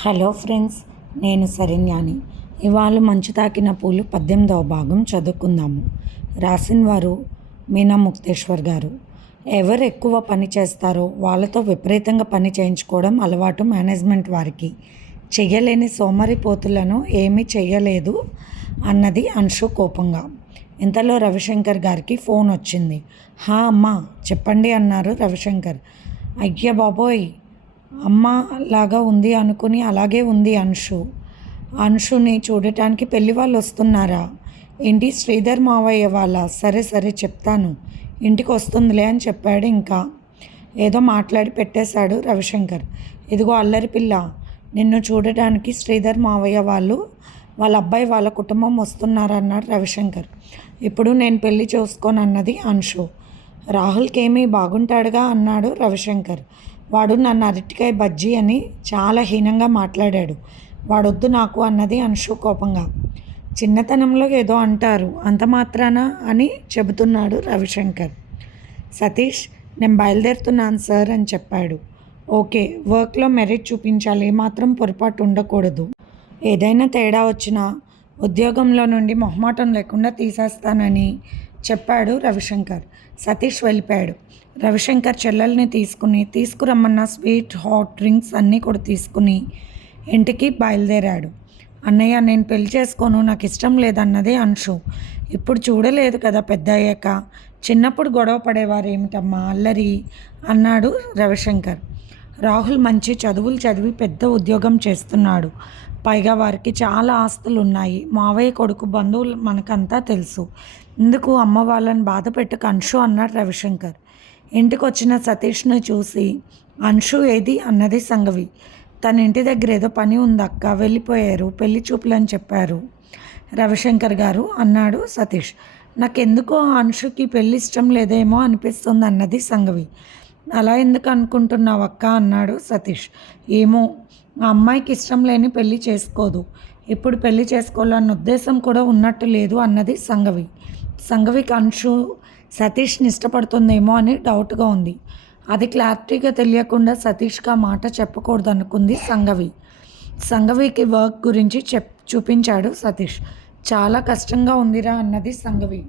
Hello friends నేను సరిన్యాని ఇవాళ మంచు తాకిన పూలు పద్దెనిమిదవ భాగం చదువుకుందాము. రాసిన వారు మీనా ముక్తేశ్వర్ గారు. ఎవరు ఎక్కువ పని చేస్తారో వాళ్ళతో విపరీతంగా పని చేయించుకోవడం అలవాటు మేనేజ్మెంట్ వారికి. చెయ్యలేని సోమరిపోతులను ఏమీ చెయ్యలేదు అన్నది అంశు కోపంగా. ఇంతలో రవిశంకర్ గారికి ఫోన్ వచ్చింది. హా అమ్మా చెప్పండి అన్నారు రవిశంకర్. అయ్య బాబోయ్ అమ్మ లాగా ఉంది అనుకుని అలాగే ఉంది అంశు. అంశుని చూడటానికి పెళ్ళి వాళ్ళు వస్తున్నారా? ఏంటి శ్రీధర్ మావయ్య వాళ్ళ? సరే సరే చెప్తాను. ఇంటికి వస్తుందిలే అని చెప్పాడు ఇంకా. ఏదో మాట్లాడి పెట్టేశాడు రవిశంకర్. ఇదిగో అల్లరి పిల్ల నిన్ను చూడటానికి శ్రీధర్ మావయ్య వాళ్ళు వాళ్ళ అబ్బాయి వాళ్ళ కుటుంబం వస్తున్నారన్నాడు రవిశంకర్. ఇప్పుడు నేను పెళ్ళి చూసుకోను అన్నది అంశు. రాహుల్కి ఏమీ బాగుంటాడుగా అన్నాడు రవిశంకర్. వాడు నన్ను అరటికాయ బజ్జీ అని చాలా హీనంగా మాట్లాడాడు. వాడొద్దు నాకు అన్నది అంశు కోపంగా. చిన్నతనంలో ఏదో అంటారు అంత మాత్రాన అని చెబుతున్నాడు రవిశంకర్. సతీష్ నేను బయలుదేరుతున్నాను సార్ అని చెప్పాడు. ఓకే వర్క్లో మెరిట్ చూపించాలి ఏమాత్రం పొరపాటు ఉండకూడదు. ఏదైనా తేడా వచ్చినా ఉద్యోగంలో నుండి మొహమాటం లేకుండా తీసేస్తానని చెప్పాడు రవిశంకర్. సతీష్ వెళ్ళిపోయాడు. రవిశంకర్ చెల్లెల్ని తీసుకుని తీసుకురమ్మన్న స్వీట్ హాట్ డ్రింక్స్ అన్నీ కూడా తీసుకుని ఇంటికి బయలుదేరాడు. అన్నయ్య నేను పెళ్ళి చేసుకోను నాకు ఇష్టం లేదన్నదే అంశు. ఇప్పుడు చూడలేదు కదా పెద్ద అయ్యాక చిన్నప్పుడు గొడవ పడేవారు ఏమిటమ్మా అల్లరి? అన్నాడు రవిశంకర్. రాహుల్ మంచి చదువులు చదివి పెద్ద ఉద్యోగం చేస్తున్నాడు. పైగా వారికి చాలా ఆస్తులు ఉన్నాయి మావయ్య కొడుకు బంధువులు మనకంతా తెలుసు. ఇందుకు అమ్మ వాళ్ళని బాధ పెట్టక అంశు అన్నాడు రవిశంకర్. ఇంటికి వచ్చిన సతీష్ను చూసి అంశు ఏది? అన్నది సంగవి. తన ఇంటి దగ్గర ఏదో పని ఉందక్క వెళ్ళిపోయారు పెళ్ళి చూపులని చెప్పారు. రవిశంకర్ గారు అన్నాడు సతీష్. నాకెందుకో అంశుకి పెళ్ళి ఇష్టం లేదేమో అనిపిస్తుంది అన్నది సంగవి. అలా ఎందుకు అనుకుంటున్నావు అక్క? అన్నాడు సతీష్. ఏమో ఆ అమ్మాయికి ఇష్టం లేని పెళ్ళి చేసుకోదు. ఇప్పుడు పెళ్ళి చేసుకోవాలన్న ఉద్దేశం కూడా ఉన్నట్టు లేదు అన్నది సంగవి. సంగవికి అంశు సతీష్ని ఇష్టపడుతుందేమో అని డౌట్గా ఉంది. అది క్లారిటీగా తెలియకుండా సతీష్కి ఆ మాట చెప్పకూడదు అనుకుంది సంగవి. సంగవికి వర్క్ గురించి చెప్ చూపించాడు సతీష్. చాలా కష్టంగా ఉందిరా అన్నది సంగవి.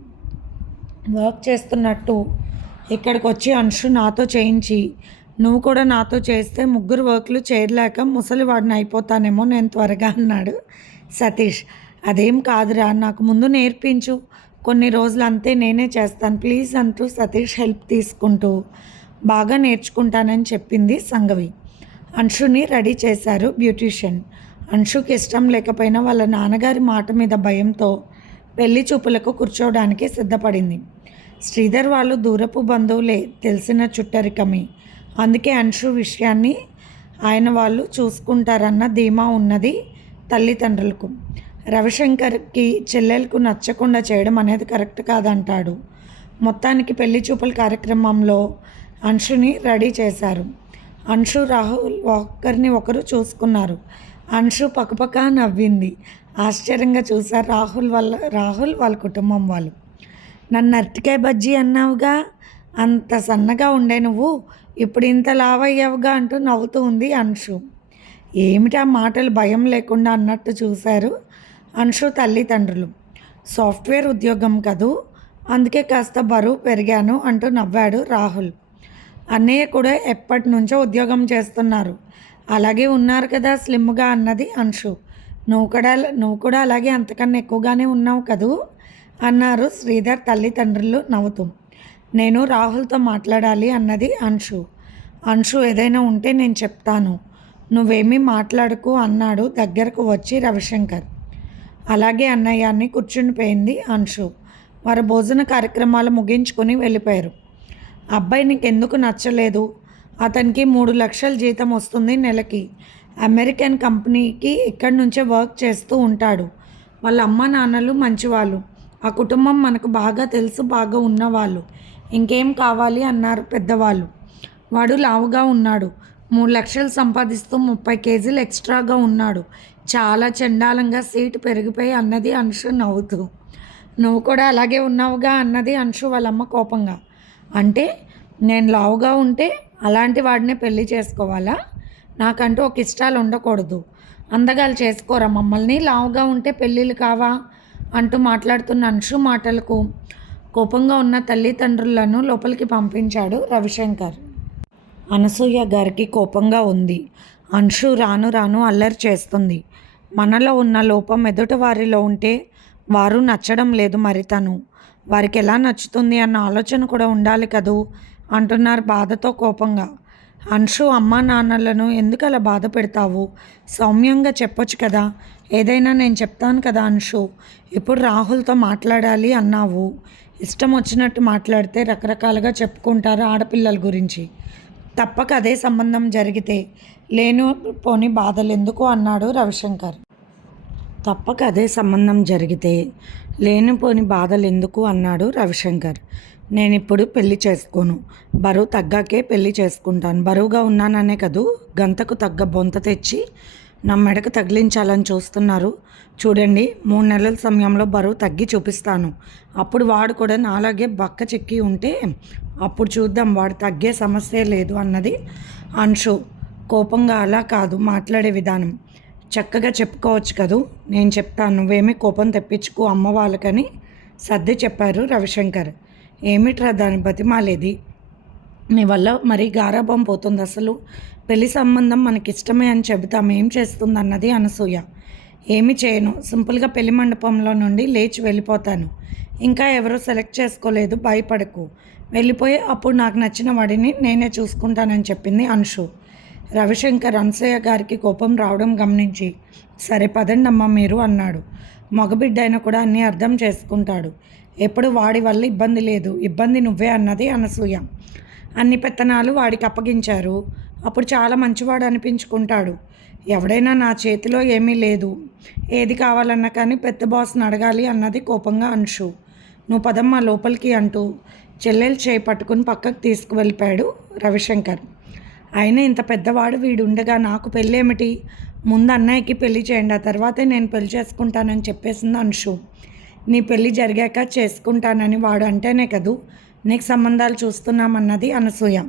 వర్క్ చేస్తున్నట్టు ఇక్కడికి వచ్చి అంశు నాతో చేయించి నువ్వు కూడా నాతో చేస్తే ముగ్గురు వర్క్లు చేయలేక ముసలివాడిని అయిపోతానేమో నేను త్వరగా అన్నాడు సతీష్. అదేం కాదురా నాకు ముందు నేర్పించు. కొన్ని రోజులు అంతే నేనే చేస్తాను. ప్లీజ్ అంటూ సతీష్ హెల్ప్ తీసుకుంటూ బాగా నేర్చుకుంటానని చెప్పింది సంగవి. అంశుని రెడీ చేశారు బ్యూటీషియన్. అంశుకి ఇష్టం లేకపోయినా వాళ్ళ నాన్నగారి మాట మీద భయంతో పెళ్ళి చూపులకు కూర్చోవడానికి సిద్ధపడింది. శ్రీధర్ వాళ్ళు దూరపు బంధువులే తెలిసిన చుట్టరికమే. అందుకే అంశు విషయాన్ని ఆయన వాళ్ళు చూసుకుంటారన్న ధీమా ఉన్నది తల్లిదండ్రులకు. రవిశంకర్కి చెల్లెలకు నచ్చకుండా చేయడం అనేది కరెక్ట్ కాదంటాడు. మొత్తానికి పెళ్ళి చూపుల కార్యక్రమంలో అంశుని రెడీ చేశారు. అంశు రాహుల్ ఒకరిని ఒకరు చూసుకున్నారు. అంశు పక్కపక్క నవ్వింది. ఆశ్చర్యంగా చూశారు రాహుల్ వాళ్ళ రాహుల్ వాళ్ళ కుటుంబం వాళ్ళు. నన్ను అరటికాయ బజ్జీ అన్నావుగా? అంత సన్నగా ఉండే నువ్వు? ఇప్పుడు ఇంత లావయ్యావుగా? అంటూ నవ్వుతూ ఉంది అంశు. ఏమిటా మాటలు? భయం లేకుండా అన్నట్టు చూశారు అంశు తల్లిదండ్రులు. సాఫ్ట్వేర్ ఉద్యోగం కదూ? అందుకే కాస్త బరువు పెరిగాను అంటూ నవ్వాడు రాహుల్. అన్నయ్య కూడా ఎప్పటి నుంచో ఉద్యోగం చేస్తున్నారు. అలాగే ఉన్నారు కదా స్లిమ్గా అన్నది అంశు. నువ్వు కూడా నువ్వు కూడా అలాగే అంతకన్నా ఎక్కువగానే ఉన్నావు కదూ? అన్నారు శ్రీధర్ తల్లిదండ్రులు నవ్వుతూ. నేను రాహుల్తో మాట్లాడాలి అన్నది అంశు. అంశు ఏదైనా ఉంటే నేను చెప్తాను. నువ్వేమీ మాట్లాడుకు అన్నాడు దగ్గరకు వచ్చి రవిశంకర్. అలాగే అన్నయ్యాన్ని కూర్చుండిపోయింది అంశు. వారు భోజన కార్యక్రమాలు ముగించుకొని వెళ్ళిపోయారు. అబ్బాయి నీకెందుకు నచ్చలేదు? అతనికి మూడు లక్షల జీతం వస్తుంది నెలకి. అమెరికన్ కంపెనీకి ఇక్కడి నుంచే వర్క్ చేస్తూ ఉంటాడు. వాళ్ళ అమ్మ నాన్నలు మంచివాళ్ళు. ఆ కుటుంబం మనకు బాగా తెలుసు బాగా ఉన్నవాళ్ళు. ఇంకేం కావాలి అన్నారు పెద్దవాళ్ళు. వాడు లావుగా ఉన్నాడు. మూడు లక్షలు సంపాదిస్తూ ముప్పై కేజీలు ఎక్స్ట్రాగా ఉన్నాడు. చాలా చండాలంగా సీటు పెరిగిపోయి అన్నది అంశు నవ్వుతూ. నువ్వు కూడా అలాగే ఉన్నావుగా? అన్నది అంశు వాళ్ళమ్మ కోపంగా. అంటే నేను లావుగా ఉంటే అలాంటి వాడినే పెళ్ళి చేసుకోవాలా? నాకంటూ ఒక ఇష్టాలు ఉండకూడదు. అందగాలు చేసుకోరా? మమ్మల్ని లావుగా ఉంటే పెళ్ళిళ్ళు కావా? అంటూ మాట్లాడుతున్న అంశు మాటలకు కోపంగా ఉన్న తల్లిదండ్రులను లోపలికి పంపించాడు రవిశంకర్. అనసూయ గారికి కోపంగా ఉంది. అంశు రాను రాను అల్లరి చేస్తుంది. మనలో ఉన్న లోపం ఎదుటి వారిలో ఉంటే వారు నచ్చడం లేదు మరి తను. వారికి ఎలా నచ్చుతుంది అన్న ఆలోచన కూడా ఉండాలి కదూ? అంటున్నారు బాధతో కోపంగా. అంశు అమ్మా నాన్నలను ఎందుకు అలా బాధ పెడతావు? సౌమ్యంగా చెప్పొచ్చు కదా. ఏదైనా నేను చెప్తాను కదా అంశు. ఇప్పుడు రాహుల్తో మాట్లాడాలి అన్నావు? ఇష్టం వచ్చినట్టు మాట్లాడితే రకరకాలుగా చెప్పుకుంటారు ఆడపిల్లల గురించి. తప్పక అదే సంబంధం జరిగితే లేను పోని బాధలు ఎందుకు అన్నాడు రవిశంకర్. తప్పక అదే సంబంధం జరిగితే లేనిపోని బాధలు ఎందుకు అన్నాడు రవిశంకర్. నేను ఇప్పుడు పెళ్ళి చేసుకోను. బరువు తగ్గాకే పెళ్ళి చేసుకుంటాను. బరువుగా ఉన్నాననే కదూ? గంతకు తగ్గ బొంత తెచ్చి నా మెడకు తగిలించాలని చూస్తున్నారు. చూడండి మూడు నెలల సమయంలో బరువు తగ్గి చూపిస్తాను. అప్పుడు వాడు కూడా నాలాగే బక్క చెక్కి ఉంటే అప్పుడు చూద్దాం. వాడు తగ్గే సమస్య లేదు అన్నది అంశు. కోపంగా అలా కాదు మాట్లాడే విధానం. చక్కగా చెప్పుకోవచ్చు కదూ? నేను చెప్తాను నువ్వేమీ కోపం తెప్పించుకో అమ్మ వాళ్ళకని సర్ది చెప్పారు రవిశంకర్. ఏమిట్రా దాని బతిమాలేది? నీ వల్ల మరీ గారాభం పోతుంది అసలు. పెళ్ళి సంబంధం మనకిష్టమే అని చెబుతాం ఏం చేస్తుంది అన్నది అనసూయ. ఏమి చేయను సింపుల్గా పెళ్ళి మండపంలో నుండి లేచి వెళ్ళిపోతాను. ఇంకా ఎవరో సెలెక్ట్ చేసుకోలేదు భయపడకు. వెళ్ళిపోయి అప్పుడు నాకు నచ్చిన వాడిని నేనే చూసుకుంటానని చెప్పింది అంశు. రవిశంకర్ అనసూయ గారికి కోపం రావడం గమనించి సరే పదండమ్మా మీరు అన్నాడు. మగబిడ్డ అయినా కూడా అన్నీ అర్థం చేసుకుంటాడు. ఎప్పుడు వాడి వల్ల ఇబ్బంది లేదు. ఇబ్బంది నువ్వే అన్నది అనసూయ. అన్ని పెత్తనాలు వాడికి అప్పగించారు. అప్పుడు చాలా మంచివాడు అనిపించుకుంటాడు. ఎవడైనా నా చేతిలో ఏమీ లేదు. ఏది కావాలన్నా కానీ పెద్ద బాస్ని అడగాలి అన్నది కోపంగా అంశు. నువ్వు పదమ్మా లోపలికి అంటూ చెల్లెలు చేయి పట్టుకుని పక్కకు తీసుకువెళ్ళిపోయాడు రవిశంకర్. అయినా ఇంత పెద్దవాడు వీడు ఉండగా నాకు పెళ్ళేమిటి? ముందు అన్నయ్యకి పెళ్ళి చేయండి ఆ తర్వాతే నేను పెళ్ళి చేసుకుంటానని చెప్పేసింది అంశు నీ పెళ్ళి జరిగాక చేసుకుంటానని వాడు అంటేనే కదూ? నీకు సంబంధాలు చూస్తున్నామన్నది అనసూయ.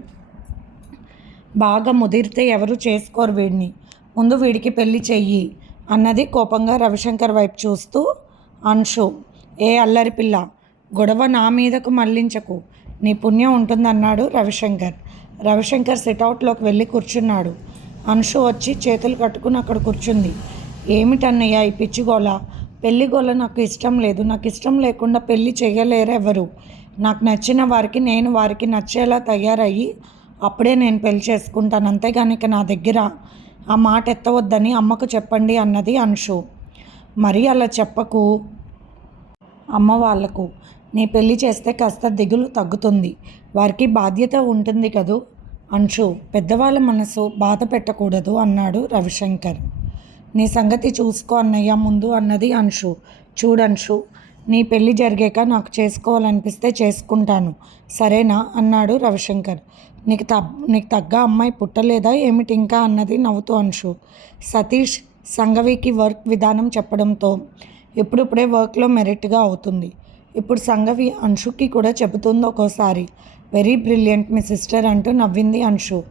బాగా ముదిరితే ఎవరు చేసుకోరు వీడిని. ముందు వీడికి పెళ్ళి చెయ్యి అన్నది కోపంగా రవిశంకర్ వైపు చూస్తూ అంశు ఏ అల్లరి పిల్ల? గొడవ నా మీదకు మళ్ళించకు నీ పుణ్యం ఉంటుందన్నాడు రవిశంకర్. రవిశంకర్ సిట్అవుట్లోకి వెళ్ళి కూర్చున్నాడు. అనుషు వచ్చి చేతులు కట్టుకుని అక్కడ కూర్చుంది. ఏమిటన్నయ్య ఈ పిచ్చిగోల పెళ్ళి గోల నాకు ఇష్టం లేదు. నాకు ఇష్టం లేకుండా పెళ్ళి చేయలేరు ఎవరు? నాకు నచ్చిన వారికి నేను వారికి నచ్చేలా తయారయ్యి అప్పుడే నేను పెళ్ళి చేసుకుంటాను. అంతేగాని ఇక నా దగ్గర ఆ మాట ఎత్తవద్దని అమ్మకు చెప్పండి అన్నది అంశు మరీ అలా చెప్పకు అమ్మ వాళ్ళకు. నీ పెళ్ళి చేస్తే కాస్త దిగులు తగ్గుతుంది. వారికి బాధ్యత ఉంటుంది కదూ? అంశు పెద్దవాళ్ళ మనసు బాధ పెట్టకూడదు అన్నాడు రవిశంకర్. నీ సంగతి చూసుకో అన్నయ్య ముందు అన్నది అంశు. చూడంశు నీ పెళ్ళి జరిగాక నాకు చేసుకోవాలనిపిస్తే చేసుకుంటాను. సరేనా? అన్నాడు రవిశంకర్. నీకు తగ్ నీకు తగ్గ అమ్మాయి పుట్టలేదా? ఏమిటి ఇంకా అన్నది నవ్వుతూ అంశు. సతీష్ సంఘవికి వర్క్ విధానం చెప్పడంతో ఇప్పుడిప్పుడే వర్క్లో మెరిట్గా అవుతుంది. ఇప్పుడు సంగవి అంశుకి కూడా చెబుతుంది ఒక్కోసారి. వెరీ బ్రిలియంట్ మీ సిస్టర్ అంటూ నవ్వింది అంశు.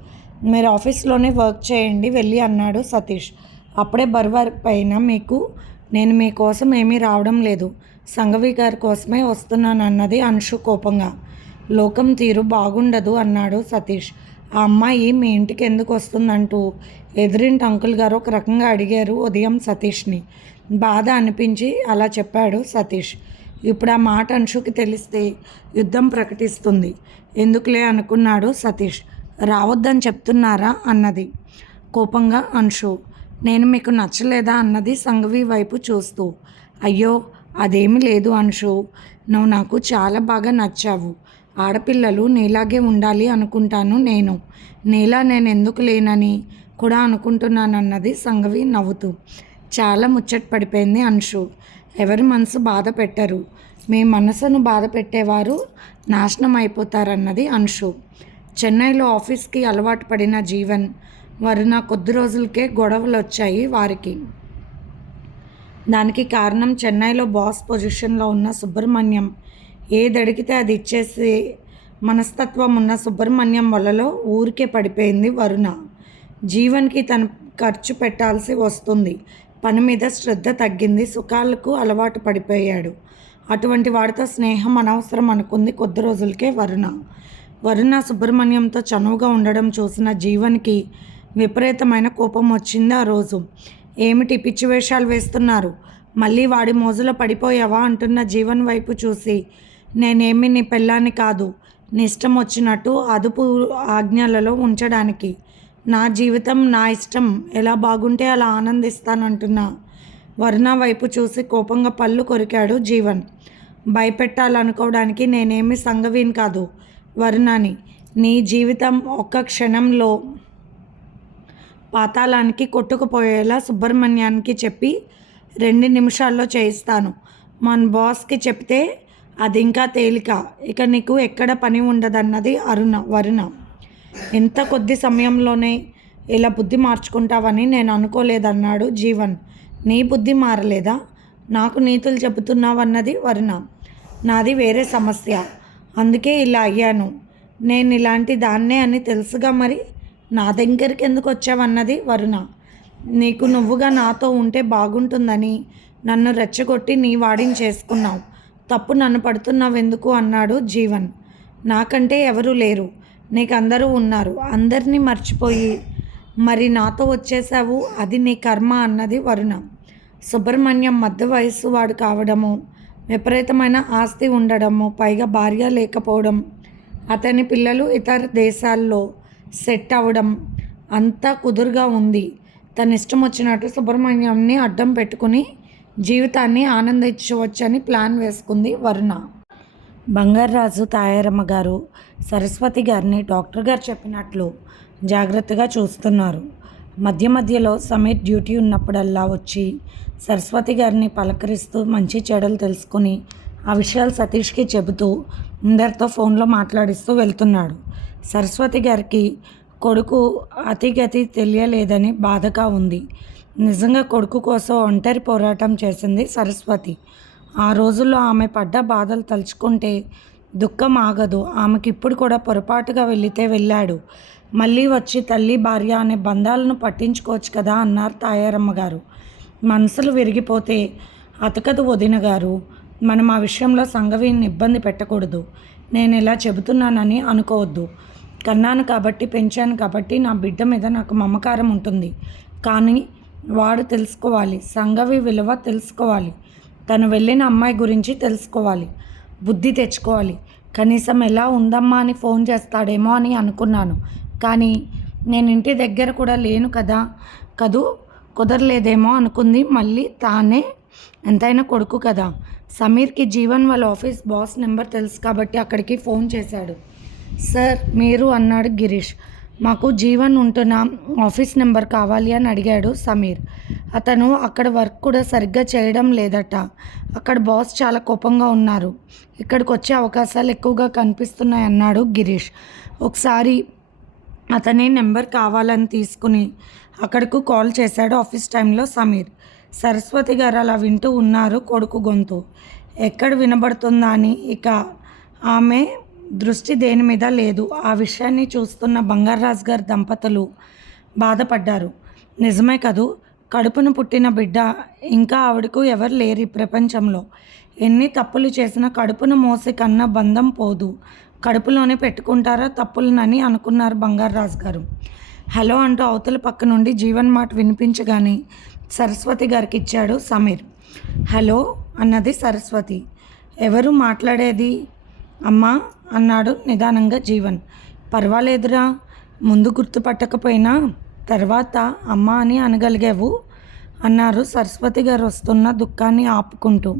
మీరు ఆఫీస్లోనే వర్క్ చేయండి వెళ్ళి అన్నాడు సతీష్. అప్పుడే బర్వర్ పైన మీకు నేను మీకోసం ఏమీ రావడం లేదు. సంగవి గారి కోసమే వస్తున్నాను అన్నది అంశు కోపంగా. లోకం తీరు బాగుండదు అన్నాడు సతీష్. ఆ అమ్మాయి మీ ఇంటికి ఎందుకు వస్తుందంటూ? ఎదురింటి అంకుల్ గారు ఒక రకంగా అడిగారు ఉదయం సతీష్ని. బాధ అనిపించి అలా చెప్పాడు సతీష్. ఇప్పుడు ఆ మాట అంశుకి తెలిస్తే యుద్ధం ప్రకటిస్తుంది. ఎందుకులే అనుకున్నాడు సతీష్. రావద్దని చెప్తున్నారా? అన్నది. కోపంగా అంశు. నేను మీకు నచ్చలేదా? అన్నది సంఘవి వైపు చూస్తూ. అయ్యో అదేమి లేదు అంశు. నువ్వు నాకు చాలా బాగా నచ్చావు. ఆడపిల్లలు నీలాగే ఉండాలి అనుకుంటాను నేను. నీలా నేను ఎందుకు లేనని కూడా అనుకుంటున్నానన్నది సంఘవి నవ్వుతూ. చాలా ముచ్చట పడిపోయింది అంశు. ఎవరి మనసు బాధ పెట్టరు. మీ మనసును బాధ పెట్టేవారు నాశనం అయిపోతారన్నది అంశు. చెన్నైలో ఆఫీస్కి అలవాటు పడిన జీవన్ వరుణ కొద్ది రోజులకే గొడవలు వచ్చాయి వారికి. దానికి కారణం చెన్నైలో బాస్ పొజిషన్లో ఉన్న సుబ్రహ్మణ్యం. ఏది అడిగితే అది ఇచ్చేసి మనస్తత్వం ఉన్న సుబ్రహ్మణ్యం వలలో ఊరికే పడిపోయింది వరుణ. జీవన్కి తను ఖర్చు పెట్టాల్సి వస్తుంది. పని మీద శ్రద్ధ తగ్గింది. సుఖాలకు అలవాటు పడిపోయాడు. అటువంటి వాడితో స్నేహం అనవసరం అనుకుంది కొద్ది రోజులకే వరుణ. వరుణ సుబ్రహ్మణ్యంతో చనువుగా ఉండడం చూసిన జీవన్కి విపరీతమైన కోపం వచ్చింది ఆ రోజు. ఏమిటి పిచ్చి వేషాలు వేస్తున్నారు? మళ్ళీ వాడి మోజులో పడిపోయావా? అంటున్న జీవన్ వైపు చూసి. నేనేమి నీ పెళ్ళాన్ని కాదు. నీ ఇష్టం వచ్చినట్టు అదుపు ఆజ్ఞలలో ఉంచడానికి. నా జీవితం నా ఇష్టం ఎలా బాగుంటే అలా ఆనందిస్తానంటున్నా. వరుణ వైపు చూసి కోపంగా పళ్ళు కొరికాడు జీవన్. భయపెట్టాలనుకోవడానికి నేనేమి సంగవీన్ కాదు వరుణని. నీ జీవితం ఒక్క క్షణంలో పాతాళానికి కొట్టుకుపోయేలా సుబ్రహ్మణ్యానికి చెప్పి రెండు నిమిషాల్లో చేయిస్తాను. మన బాస్కి చెప్తే అది ఇంకా తేలిక. ఇక నీకు ఎక్కడ పని ఉండదన్నది అరుణ వరుణ. ఎంత కొద్ది సమయంలోనే ఇలా బుద్ధి మార్చుకుంటావని నేను అనుకోలేదన్నాడు జీవన్. నీ బుద్ధి మారలేదా? నాకు నీతులు చెబుతున్నావన్నది వరుణ. నాది వేరే సమస్య. అందుకే ఇలా అయ్యాను. నేను ఇలాంటి దాన్నే అని తెలుసుగా మరి? నా దగ్గరికి ఎందుకు వచ్చావన్నది వరుణ. నీకు నువ్వుగా నాతో ఉంటే బాగుంటుందని నన్ను రెచ్చగొట్టి నీ వాడిని చేసుకున్నావు. తప్పు నన్ను పడుతున్నావు ఎందుకు అన్నాడు జీవన్. నాకంటే ఎవరూ లేరు. నీకు అందరూ ఉన్నారు. అందరినీ మర్చిపోయి మరి నాతో వచ్చేసావు అది నీ కర్మ అన్నది వరుణ. సుబ్రహ్మణ్యం మధ్య వయస్సు వాడు కావడము విపరీతమైన ఆస్తి ఉండడము పైగా భార్య లేకపోవడం అతని పిల్లలు ఇతర దేశాల్లో సెట్ అవ్వడం అంతా కుదురుగా ఉంది. తన ఇష్టం వచ్చినట్టు సుబ్రహ్మణ్యంని అడ్డం పెట్టుకుని జీవితాన్ని ఆనందించవచ్చని ప్లాన్ వేసుకుంది వరుణ. బంగారాజు తాయారమ్మ గారు సరస్వతి గారిని డాక్టర్ గారు చెప్పినట్లు జాగ్రత్తగా చూస్తున్నారు. మధ్య మధ్యలో సమీర్ డ్యూటీ ఉన్నప్పుడల్లా వచ్చి సరస్వతి గారిని పలకరిస్తూ మంచి చెడలు తెలుసుకుని ఆ విషయాలు సతీష్కి చెబుతూ అందరితో ఫోన్లో మాట్లాడిస్తూ వెళ్తున్నాడు. సరస్వతి గారికి కొడుకు అతిగతి తెలియలేదని బాధగా ఉంది. నిజంగా కొడుకు కోసం ఒంటరి పోరాటం చేసింది సరస్వతి. ఆ రోజుల్లో ఆమె పడ్డ బాధలు తలుచుకుంటే దుఃఖం ఆగదు. ఆమెకి ఇప్పుడు కూడా పొరపాటుగా వెళితే వెళ్ళాడు. మళ్ళీ వచ్చి తల్లి భార్య అనే బంధాలను పట్టించుకోవచ్చు కదా అన్నారు తాయారమ్మ గారు. మనసులు విరిగిపోతే అతకదు వదిన గారు. మనం ఆ విషయంలో సంఘవీని ఇబ్బంది పెట్టకూడదు. నేను ఇలా చెబుతున్నానని అనుకోవద్దు. కన్నాను కాబట్టి పెంచాను కాబట్టి నా బిడ్డ మీద నాకు మమకారం ఉంటుంది. కానీ వాడు తెలుసుకోవాలి. సంఘవి విలువ తెలుసుకోవాలి. తను వెళ్ళిన అమ్మాయి గురించి తెలుసుకోవాలి బుద్ధి తెచ్చుకోవాలి. కనీసం ఎలా ఉందమ్మా అని ఫోన్ చేస్తాడేమో అని అనుకున్నాను. కానీ నేను ఇంటి దగ్గర కూడా లేను కదా కదూ? కుదరలేదేమో అనుకుంది. మళ్ళీ తానే ఎంతైనా కొడుకు కదా. సమీర్కి జీవన్ వాళ్ళ ఆఫీస్ బాస్ నెంబర్ తెలుసు కాబట్టి అక్కడికి ఫోన్ చేశాడు. సార్ మీరు అన్నాడు గిరీష్. మాకు జీవన్ ఉంటున్న ఆఫీస్ నెంబర్ కావాలి అని అడిగాడు సమీర్. అతను అక్కడ వర్క్ కూడా సరిగ్గా చేయడం లేదట. అక్కడ బాస్ చాలా కోపంగా ఉన్నారు. ఇక్కడికి వచ్చే అవకాశాలు ఎక్కువగా కనిపిస్తున్నాయి అన్నాడు గిరీష్. ఒకసారి అతని నెంబర్ కావాలని తీసుకుని అక్కడకు కాల్ చేశాడు ఆఫీస్ టైంలో సమీర్. సరస్వతి గారు అలా వింటూ ఉన్నారు కొడుకు గొంతు. ఎక్కడ వినబడుతుందా అని ఇక ఆమె దృష్టి దేని మీద లేదు. ఆ విషయాన్ని చూస్తున్న బంగారాజు గారి దంపతులు బాధపడ్డారు. నిజమే కదూ? కడుపును పుట్టిన బిడ్డ ఇంకా ఆవిడకు ఎవరు లేరు ఈ ప్రపంచంలో. ఎన్ని తప్పులు చేసినా కడుపును మోసే కన్నా బంధం పోదు. కడుపులోనే పెట్టుకుంటారా తప్పులనని అనుకున్నారు బంగారాజు గారు. హలో అంటూ అవతల పక్క నుండి జీవన్ మాట వినిపించగానే సరస్వతి గారికి ఇచ్చాడు సమీర్. హలో అన్నది సరస్వతి. ఎవరు మాట్లాడేది? అమ్మా అన్నాడు నిదానంగా జీవన్. పర్వాలేదురా ముందు గుర్తుపట్టకపోయినా తర్వాత అమ్మ అని అనగలిగావు అన్నారు సరస్వతి గారు వస్తున్న దుఃఖాన్ని ఆపుకుంటూ.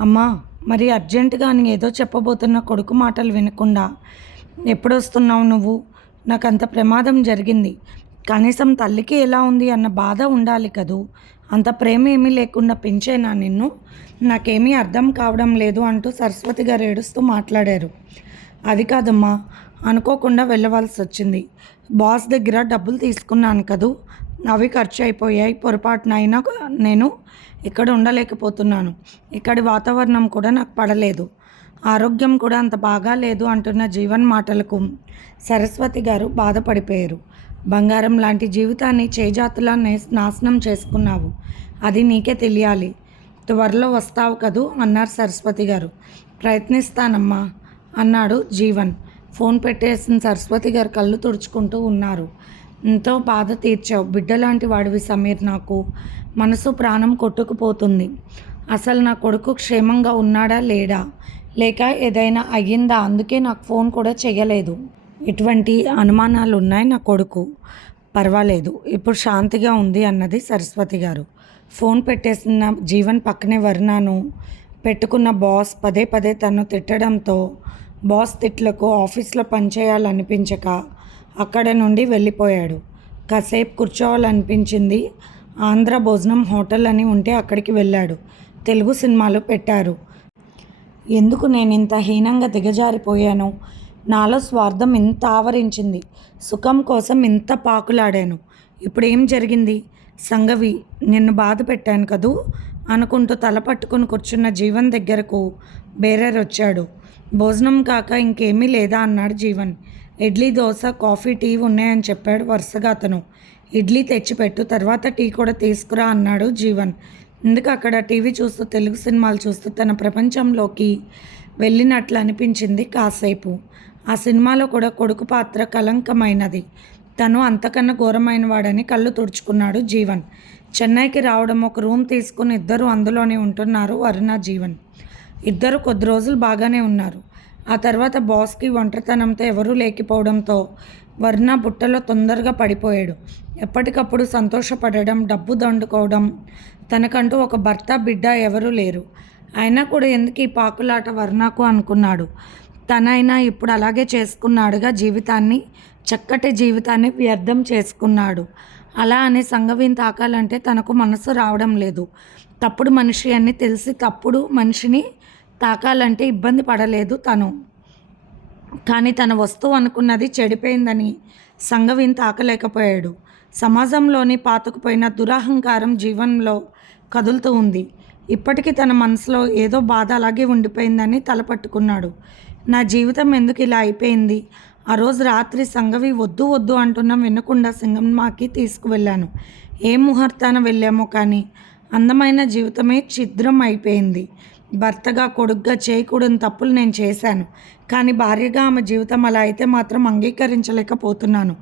అమ్మా మరి అర్జెంటుగా అని ఏదో చెప్పబోతున్న కొడుకు మాటలు వినకుండా ఎప్పుడు వస్తున్నావు నువ్వు? నాకు అంత ప్రమాదం జరిగింది. కనీసం తల్లికి ఎలా ఉంది అన్న బాధ ఉండాలి కదూ? అంత ప్రేమ ఏమీ లేకుండా పెంచేనా నిన్ను? నాకేమీ అర్థం కావడం లేదు అంటూ సరస్వతి గారు ఏడుస్తూ మాట్లాడారు. అది కాదమ్మా. అనుకోకుండా వెళ్ళవలసి వచ్చింది. బాస్ దగ్గర డబ్బులు తీసుకున్నాను కదూ. అవి ఖర్చు అయిపోయాయి. పొరపాటున అయినా నేను ఇక్కడ ఉండలేకపోతున్నాను. ఇక్కడి వాతావరణం కూడా నాకు పడలేదు. ఆరోగ్యం కూడా అంత బాగా లేదు అంటున్న జీవన్ మాటలకు సరస్వతి గారు బాధపడిపోయారు. బంగారం లాంటి జీవితాన్ని చేజాతులా నాశనం చేసుకున్నావు. అది నీకే తెలియాలి. త్వరలో వస్తావు కదూ అన్నారు సరస్వతి గారు. ప్రయత్నిస్తానమ్మా. అన్నాడు జీవన్. ఫోన్ పెట్టేసిన సరస్వతి గారు కళ్ళు తుడుచుకుంటూ ఉన్నారు. ఎంతో బాధ తీర్చావు. బిడ్డలాంటి వాడివి సమీర్ నాకు. మనసు ప్రాణం కొట్టుకుపోతుంది. అసలు నా కొడుకు క్షేమంగా ఉన్నాడా లేడా? లేక ఏదైనా అయ్యిందా? అందుకే నాకు ఫోన్ కూడా చేయలేదు ఇటువంటి అనుమానాలు ఉన్నాయి నా కొడుకు. పర్వాలేదు. ఇప్పుడు శాంతిగా ఉంది అన్నది సరస్వతి గారు. ఫోన్ పెట్టేసిన జీవన్ పక్కనే వర్ణాను. పెట్టుకున్న బాస్ పదే పదే తను తిట్టడంతో బాస్ తిట్లకు ఆఫీస్లో పనిచేయాలనిపించక అక్కడ నుండి వెళ్ళిపోయాడు. కాసేపు కూర్చోవాలనిపించింది. ఆంధ్ర భోజనం హోటల్ అని ఉంటే అక్కడికి వెళ్ళాడు. తెలుగు సినిమాలు పెట్టారు. ఎందుకు నేను ఇంత హీనంగా దిగజారిపోయాను? నాలో స్వార్థం ఇంత ఆవరించింది. సుఖం కోసం ఇంత పాకులాడాను. ఇప్పుడు ఏం జరిగింది? సంగవి నిన్ను బాధ పెట్టాను కదూ? అనుకుంటూ తల పట్టుకుని కూర్చున్న జీవన్ దగ్గరకు బేరర్ వచ్చాడు. భోజనం కాక ఇంకేమీ లేదా అన్నాడు జీవన్. ఇడ్లీ దోశ కాఫీ టీ ఉన్నాయని చెప్పాడు వరుసగా అతను. ఇడ్లీ తెచ్చిపెట్టు తర్వాత టీ కూడా తీసుకురా అన్నాడు జీవన్. ఎందుకు అక్కడ టీవీ చూస్తూ తెలుగు సినిమాలు చూస్తూ తన ప్రపంచంలోకి వెళ్ళినట్లు అనిపించింది కాసేపు. ఆ సినిమాలో కూడా కొడుకు పాత్ర కలంకమైనది తను అంతకన్నా ఘోరమైన వాడని కళ్ళు తుడుచుకున్నాడు జీవన్. చెన్నైకి రావడం ఒక రూమ్ తీసుకుని ఇద్దరు అందులోనే ఉంటున్నారు వరుణ జీవన్. ఇద్దరు కొద్ది రోజులు బాగానే ఉన్నారు. ఆ తర్వాత బాస్కి ఒంటరితనంతో ఎవరూ లేకపోవడంతో వర్ణ బుట్టలో తొందరగా పడిపోయాడు. ఎప్పటికప్పుడు సంతోషపడడం డబ్బు దండుకోవడం తనకంటూ ఒక భర్త బిడ్డ ఎవరూ లేరు. అయినా కూడా ఎందుకు ఈ పాకులాట వర్ణకు అనుకున్నాడు? తనైనా ఇప్పుడు అలాగే చేసుకున్నాడుగా జీవితాన్ని చక్కటి జీవితాన్ని వ్యర్థం చేసుకున్నాడు. అలా అని సంగవిని తాకాలంటే తనకు మనసు రావడం లేదు. తప్పుడు మనిషి అని తెలిసి తప్పుడు మనిషిని తాకాలంటే ఇబ్బంది పడలేదు తను. కానీ తన వస్తువు అనుకున్నది చెడిపోయిందని సంగవిని తాకలేకపోయాడు. సమాజంలోని పాతుకుపోయిన దురహంకారం జీవనంలో కదులుతూ ఉంది. ఇప్పటికీ తన మనసులో ఏదో బాధ అలాగే ఉండిపోయిందని తలపట్టుకున్నాడు. నా జీవితం ఎందుకు ఇలా అయిపోయింది? ఆ రోజు రాత్రి సంగవి వద్దు వద్దు అంటున్న వినకుండా సింగమ్మాకి తీసుకువెళ్ళాను. ఏ ముహూర్తాన వెళ్ళామో కానీ అందమైన జీవితమే ఛిద్రం అయిపోయింది. భర్తగా కొడుగ్గా చేయకూడని తప్పులు నేను చేశాను. కానీ భార్యగా ఆమె జీవితం అలా అయితే మాత్రం అంగీకరించలేకపోతున్నాను.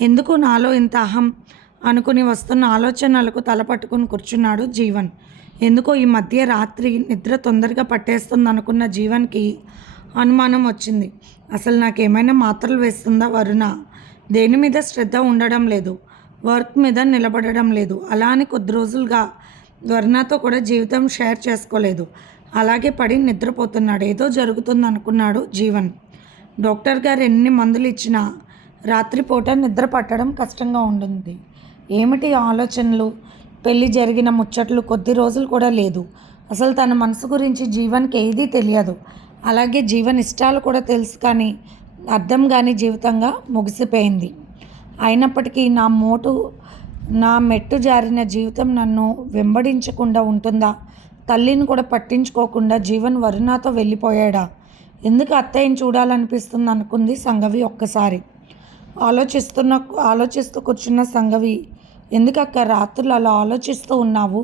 ఎందుకు నాలో ఇంత అహం అనుకుని వస్తున్న ఆలోచనలకు తలపట్టుకుని కూర్చున్నాడు జీవన్. ఎందుకో ఈ మధ్య రాత్రి నిద్ర తొందరగా పట్టేస్తుంది అనుకున్న జీవన్కి అనుమానం వచ్చింది. అసలు నాకేమైనా మాత్రలు వేస్తుందా వరుణ? దేని మీద శ్రద్ధ ఉండడం లేదు. వర్క్ మీద నిలబడడం లేదు. అలా అని కొద్ది రోజులుగా వర్ణతో కూడా జీవితం షేర్ చేసుకోలేదు. అలాగే పడి నిద్రపోతున్నాడు. ఏదో జరుగుతుంది అనుకున్నాడు జీవన్. డాక్టర్ గారు ఎన్ని మందులు ఇచ్చినా రాత్రిపూట నిద్ర పట్టడం కష్టంగా ఉంటుంది. ఏమిటి ఆలోచనలు? పెళ్ళి జరిగిన ముచ్చట్లు కొద్ది రోజులు కూడా లేదు. అసలు తన మనసు గురించి జీవన్కి ఏదీ తెలియదు. అలాగే జీవన్ ఇష్టాలు కూడా తెలుసు కానీ అర్థం కాని జీవితంగా ముగిసిపోయింది. అయినప్పటికీ నా మోటు నా మెట్టు జారిన జీవితం నన్ను వెంబడించకుండా ఉంటుందా? తల్లిని కూడా పట్టించుకోకుండా జీవన్ వరుణాతో వెళ్ళిపోయాడా? ఎందుకు అత్తయ్యని చూడాలనిపిస్తుంది అనుకుంది సంగవి ఒక్కసారి. ఆలోచిస్తున్న ఆలోచిస్తూ కూర్చున్న సంగవి ఎందుకు అక్క రాత్రులు అలా ఆలోచిస్తూ ఉన్నావు?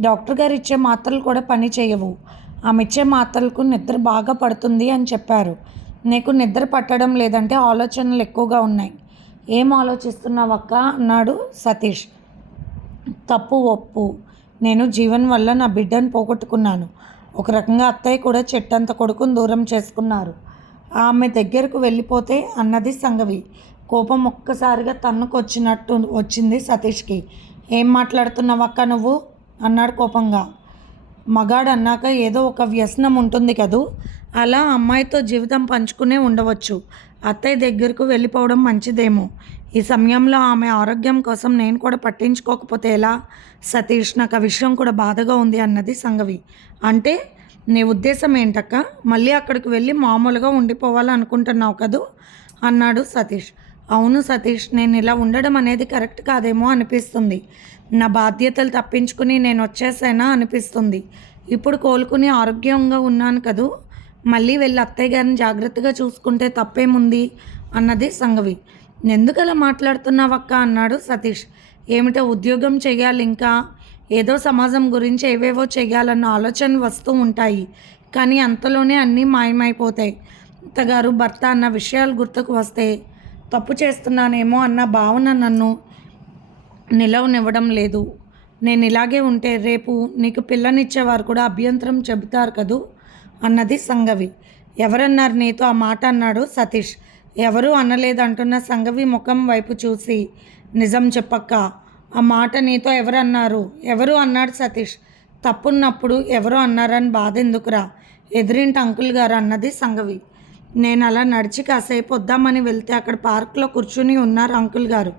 డాక్టర్ గారు ఇచ్చే మాత్రలు కూడా పని చేయవు. ఆమె ఇచ్చే మాత్రలకు నిద్ర బాగా పడుతుంది అని చెప్పారు. నీకు నిద్ర పట్టడం లేదంటే ఆలోచనలు ఎక్కువగా ఉన్నాయి. ఏం ఆలోచిస్తున్నావు అక్క అన్నాడు సతీష్. తప్పు ఒప్పు. నేను జీవన్ వల్ల నా బిడ్డను పోగొట్టుకున్నాను. ఒక రకంగా అత్తయ్య కూడా చెట్టంత కొడుకుని దూరం చేసుకున్నారు. ఆమె దగ్గరకు వెళ్ళిపోతే అన్నది సంగవి. కోపం ఒక్కసారిగా తన్నుకొచ్చినట్టు వచ్చింది సతీష్కి. ఏం మాట్లాడుతున్నావు అక్క నువ్వు? అన్నాడు కోపంగా. మగాడు అన్నాక ఏదో ఒక వ్యసనం ఉంటుంది కదూ? అలా అమ్మాయితో జీవితం పంచుకునే ఉండవచ్చు. అత్తయ్య దగ్గరకు వెళ్ళిపోవడం మంచిదేమో. ఈ సమయంలో ఆమె ఆరోగ్యం కోసం నేను కూడా పట్టించుకోకపోతే ఎలా? సతీష్ నాకు ఆ విషయం కూడా బాధగా ఉంది అన్నది సంగవి. అంటే నీ ఉద్దేశం ఏంటక్క? మళ్ళీ అక్కడికి వెళ్ళి మామూలుగా ఉండిపోవాలనుకుంటున్నావు కదూ? అన్నాడు సతీష్. అవును సతీష్ నేను ఇలా ఉండడం అనేది కరెక్ట్ కాదేమో అనిపిస్తుంది. నా బాధ్యతలు తప్పించుకుని నేను వచ్చేసానా అనిపిస్తుంది. ఇప్పుడు కోలుకుని ఆరోగ్యంగా ఉన్నాను కదూ? మళ్ళీ వెళ్ళి అత్తయ్య గారిని జాగ్రత్తగా చూసుకుంటే తప్పేముంది? అన్నది సంగవి. ఎందుకలా మాట్లాడుతున్నావక్క? అన్నాడు సతీష్. ఏమిటో ఉద్యోగం చేయాలి ఇంకా. ఏదో సమాజం గురించి ఏవేవో చేయాలన్న ఆలోచన వస్తూ ఉంటాయి. కానీ అంతలోనే అన్నీ మాయమైపోతాయి. అత్తగారు భర్త అన్న విషయాలు గుర్తుకు వస్తే తప్పు చేస్తున్నానేమో అన్న భావన నన్ను నిలవనివ్వడం లేదు. నేను ఇలాగే ఉంటే రేపు నీకు పిల్లనిచ్చేవారు కూడా అభ్యంతరం చెబుతారు కదూ? అన్నది సంగవి. ఎవరన్నారు నీతో ఆ మాట అన్నాడు సతీష్. ఎవరూ అనలేదంటున్న సంగవి ముఖం వైపు చూసి నిజం చెప్పక్క ఆ మాట నీతో ఎవరన్నారు? ఎవరు అన్నాడు సతీష్? తప్పున్నప్పుడు ఎవరో అన్నారని బాధ ఎందుకురా? ఎదురింటి అంకుల్ గారు అన్నది సంగవి. నేను అలా నడిచి కాసేపు వద్దామని వెళ్తే అక్కడ పార్క్లో కూర్చుని ఉన్నారు అంకుల్ గారు.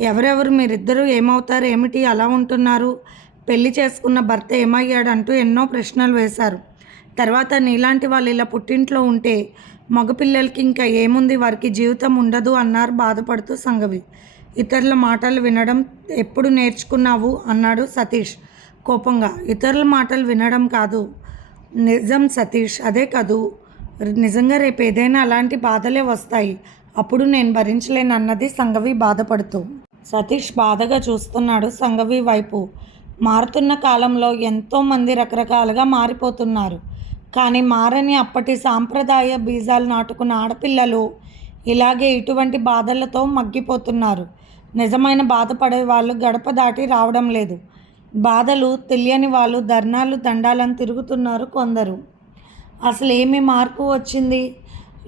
ఎవరెవరు? మీరిద్దరూ ఏమవుతారు? ఏమిటి? అలా ఉంటున్నారు? పెళ్ళి చేసుకున్న భర్త ఏమయ్యాడు అంటూ ఎన్నో ప్రశ్నలు వేశారు. తర్వాత నీలాంటి వాళ్ళు ఇలా పుట్టింట్లో ఉంటే మగపిల్లలకి ఇంకా ఏముంది? వారికి జీవితం ఉండదు అన్నారు బాధపడుతూ సంగవి. ఇతరుల మాటలు వినడం ఎప్పుడు నేర్చుకున్నావు? అన్నాడు సతీష్ కోపంగా. ఇతరుల మాటలు వినడం కాదు. నిజం సతీష్ అదే కాదు. నిజంగా రేపు ఏదైనా అలాంటి బాధలే వస్తాయి. అప్పుడు నేను భరించలేను అన్నది సంగవి బాధపడుతూ. సతీష్ బాధగా చూస్తున్నాడు సంగవి వైపు. మారుతున్న కాలంలో ఎంతోమంది రకరకాలుగా మారిపోతున్నారు. కానీ మారని అప్పటి సాంప్రదాయ బీజాలు నాటుకున్న ఆడపిల్లలు ఇలాగే ఇటువంటి బాధలతో మగ్గిపోతున్నారు. నిజమైన బాధపడే వాళ్ళు గడప దాటి రావడం లేదు. బాధలు తెలియని వాళ్ళు ధర్నాలు దండాలను తిరుగుతున్నారు కొందరు. అసలు ఏమి మార్పు వచ్చింది?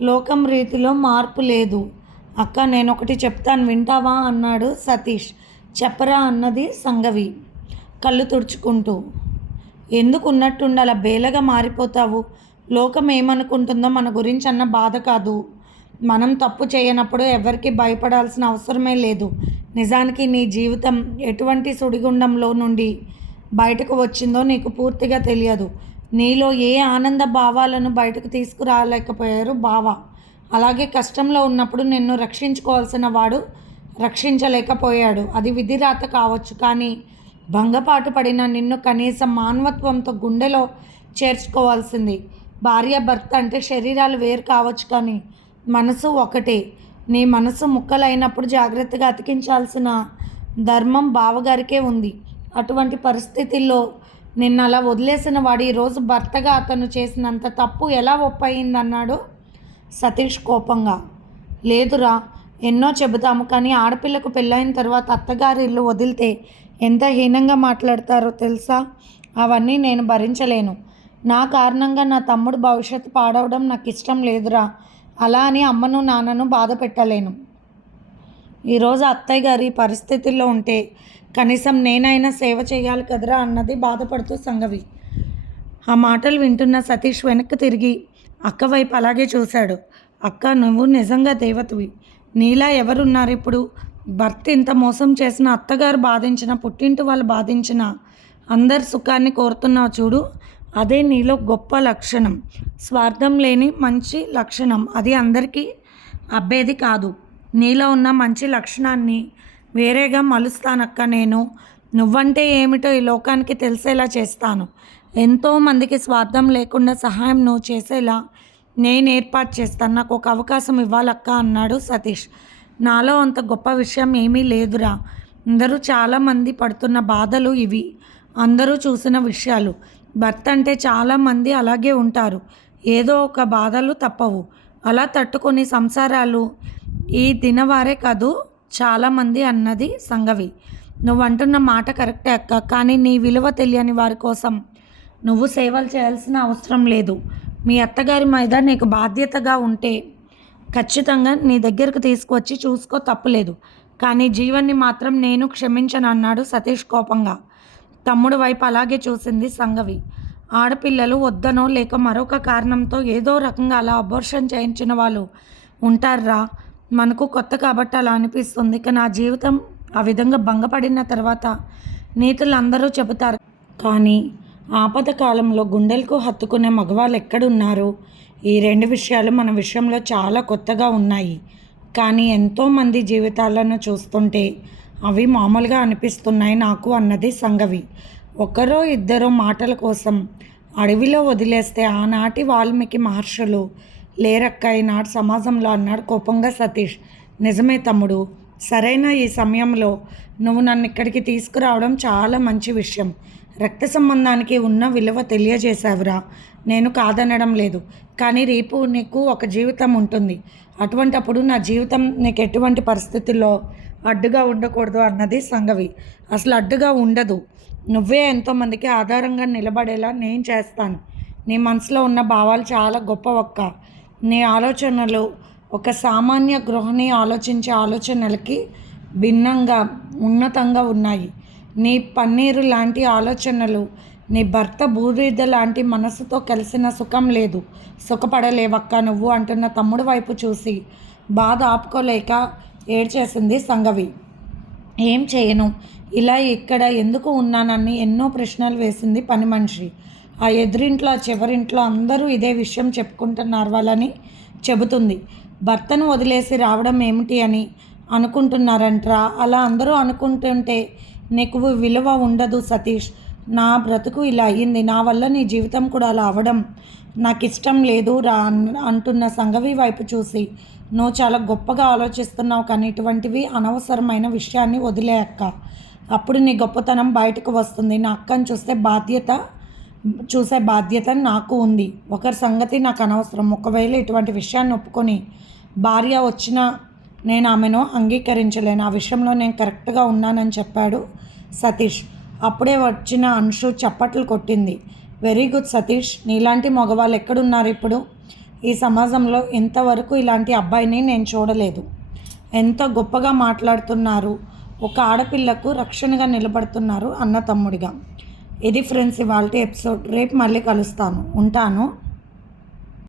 లోకం రీతిలో మార్పు లేదు. అక్క నేను ఒకటి చెప్తాను వింటావా? అన్నాడు సతీష్. చెప్పరా అన్నది సంగవి కళ్ళు తుడుచుకుంటూ. ఎందుకు ఉన్నట్టుండి బేలగా మారిపోతావు? లోకం ఏమనుకుంటుందో మన గురించి అన్న బాధ కాదు. మనం తప్పు చేయనప్పుడు ఎవరికి భయపడాల్సిన అవసరమే లేదు. నిజానికి నీ జీవితం ఎటువంటి సుడిగుండంలో నుండి బయటకు వచ్చిందో నీకు పూర్తిగా తెలియదు. నీలో ఏ ఆనంద భావాలను బయటకు తీసుకురాలేకపోయారు బావ. అలాగే కష్టంలో ఉన్నప్పుడు నిన్ను రక్షించుకోవాల్సిన వాడు రక్షించలేకపోయాడు. అది విధిరాత కావచ్చు కానీ భంగపాటు పడిన నిన్ను కనీసం మానవత్వంతో గుండెలో చేర్చుకోవాల్సింది. భార్య భర్త అంటే శరీరాలు వేరు కావచ్చు కానీ మనసు ఒకటే. నీ మనసు ముక్కలైనప్పుడు జాగ్రత్తగా అతికించాల్సిన ధర్మం బావగారికే ఉంది. అటువంటి పరిస్థితుల్లో నిన్న అలా వదిలేసిన వాడు ఈరోజు భర్తగా అతను చేసినంత తప్పు ఎలా ఒప్పయిందన్నాడు? సతీష్ కోపంగా. లేదురా ఎన్నో చెబుతాము కానీ ఆడపిల్లకు పెళ్ళైన తర్వాత అత్తగారి ఇల్లు వదిలితే ఎంత హీనంగా మాట్లాడతారో తెలుసా? అవన్నీ నేను భరించలేను. నా కారణంగా నా తమ్ముడు భవిష్యత్తు పాడవడం నాకు ఇష్టం లేదురా. అలా అని అమ్మను నాన్నను బాధ పెట్టలేను. ఈరోజు అత్తయ్య గారి పరిస్థితుల్లో ఉంటే కనీసం నేనైనా సేవ చేయాలి కదరా అన్నది బాధపడుతూ సంగవి. ఆ మాటలు వింటున్న సతీష్ వెనక్కి తిరిగి అక్క వైపు అలాగే చూశాడు. అక్క నువ్వు నిజంగా దేవతవి. నీలా ఎవరున్నారు ఇప్పుడు? భర్త ఇంత మోసం చేసిన అత్తగారు బాధించిన పుట్టింటి వాళ్ళు బాధించిన అందరి సుఖాన్ని కోరుతున్నావు చూడు. అదే నీలో గొప్ప లక్షణం. స్వార్థం లేని మంచి లక్షణం. అది అందరికీ అబ్బేది కాదు. నీలో ఉన్న మంచి లక్షణాన్ని వేరేగా మలుస్తానక్క నేను. నువ్వంటే ఏమిటో ఈ లోకానికి తెలిసేలా చేస్తాను. ఎంతోమందికి స్వార్థం లేకుండా సహాయం నువ్వు చేసేలా నేను ఏర్పాటు చేస్తాను. నాకు ఒక అవకాశం ఇవ్వాలక్క అన్నాడు సతీష్. నాలో అంత గొప్ప విషయం ఏమీ లేదురా. అందరూ చాలామంది పడుతున్న బాధలు ఇవి. అందరూ చూసిన విషయాలు. భర్త అంటే చాలామంది అలాగే ఉంటారు. ఏదో ఒక బాధలు తప్పవు. అలా తట్టుకొని సంసారాలు ఈ దినవారే కాదు? చాలామంది అన్నది సంగవి. నువ్వు అంటున్న మాట కరెక్టే అక్క. కానీ నీ విలువ తెలియని వారి కోసం నువ్వు సేవలు చేయాల్సిన అవసరం లేదు. మీ అత్తగారి మీద నీకు బాధ్యతగా ఉంటే ఖచ్చితంగా నీ దగ్గరకు తీసుకువచ్చి చూసుకో తప్పులేదు కానీ జీవన్ని మాత్రం నేను క్షమించను అన్నాడు సతీష్ కోపంగా. తమ్ముడు వైపు అలాగే చూసింది సంగవి. ఆడపిల్లలు వద్దనో లేక మరొక కారణంతో ఏదో రకంగా అలా అబోర్షన్ చేయించిన వాళ్ళు ఉంటారా? మనకు కొత్త కాబట్టి అలా అనిపిస్తుంది ఇక నా జీవితం ఆ విధంగా భంగపడిన తర్వాత నీతులు అందరూ చెబుతారు. కానీ ఆపద కాలంలో గుండెలకు హత్తుకునే మగవాళ్ళు ఎక్కడున్నారు? ఈ రెండు విషయాలు మన విషయంలో చాలా కొత్తగా ఉన్నాయి. కానీ ఎంతోమంది జీవితాలను చూస్తుంటే అవి మామూలుగా అనిపిస్తున్నాయి నాకు అన్నది సంగవి. ఒకరో ఇద్దరో మాటల కోసం అడవిలో వదిలేస్తే ఆనాటి వాల్మీకి మహర్షులు లేరక్క ఈనాటి సమాజంలో అన్నాడు కోపంగా సతీష్. నిజమే తమ్ముడు సరైన ఈ సమయంలో నువ్వు నన్ను ఇక్కడికి తీసుకురావడం చాలా మంచి విషయం. రక్త సంబంధానికి ఉన్న విలువ తెలియజేశావురా. నేను కాదనడం లేదు. కానీ రేపు నీకు ఒక జీవితం ఉంటుంది. అటువంటప్పుడు నా జీవితం నీకు ఎటువంటి పరిస్థితుల్లో అడ్డుగా ఉండకూడదు అన్నది సంగవి. అసలు అడ్డుగా ఉండదు. నువ్వే ఎంతోమందికి ఆధారంగా నిలబడేలా నేను చేస్తాను. నీ మనసులో ఉన్న భావాలు చాలా గొప్ప ఒక్క. నీ ఆలోచనలు ఒక సామాన్య గృహిణి ఆలోచించే ఆలోచనలకి భిన్నంగా ఉన్నతంగా ఉన్నాయి. నీ పన్నీరు లాంటి ఆలోచనలు నీ భర్త బూరిద లాంటి మనసుతో కలిసిన సుఖం లేదు. సుఖపడలేవక్క నువ్వు అంటున్న తమ్ముడు వైపు చూసి బాధ ఆపుకోలేక ఏడ్చేసింది సంగవి. ఏం చేయను? ఇలా ఇక్కడ ఎందుకు ఉన్నానని ఎన్నో ప్రశ్నలు వేసింది పని మనిషి. ఆ ఎదురింట్లో ఆ చివరింట్లో అందరూ ఇదే విషయం చెప్పుకుంటున్నారు వాళ్ళని చెబుతుంది. భర్తను వదిలేసి రావడం ఏమిటి అని అనుకుంటున్నారంట్రా? అలా అందరూ అనుకుంటుంటే నీకు విలువ ఉండదు సతీష్. నా బ్రతుకు ఇలా అయ్యింది. నా వల్ల నీ జీవితం కూడా అలా అవ్వడం నాకు ఇష్టం లేదు రా అంటున్న సంగవి వైపు చూసి. నువ్వు చాలా గొప్పగా ఆలోచిస్తున్నావు కానీ ఇటువంటివి అనవసరమైన విషయాన్ని వదిలే అక్క. అప్పుడు నీ గొప్పతనం బయటకు వస్తుంది. నా అక్కను చూస్తే బాధ్యత చూసే బాధ్యత నాకు ఉంది. ఒకరి సంగతి నాకు అనవసరం. ఒకవేళ ఇటువంటి విషయాన్ని ఒప్పుకొని భార్య వచ్చినా నేను ఆమెను అంగీకరించలేను. ఆ విషయంలో నేను కరెక్ట్గా ఉన్నానని చెప్పాడు సతీష్. అప్పుడే వచ్చిన అంశు చప్పట్లు కొట్టింది. వెరీ గుడ్ సతీష్ నీలాంటి మగవాళ్ళు ఎక్కడున్నారు ఇప్పుడు? ఈ సమాజంలో ఇంతవరకు ఇలాంటి అబ్బాయిని నేను చూడలేదు. ఎంత గొప్పగా మాట్లాడుతున్నారు. ఒక ఆడపిల్లకు రక్షణగా నిలబడుతున్నారు అన్న తమ్ముడిగా. ఇది ఫ్రెండ్స్ ఇవాళ ఎపిసోడ్. రేపు మళ్ళీ కలుస్తాను. ఉంటాను.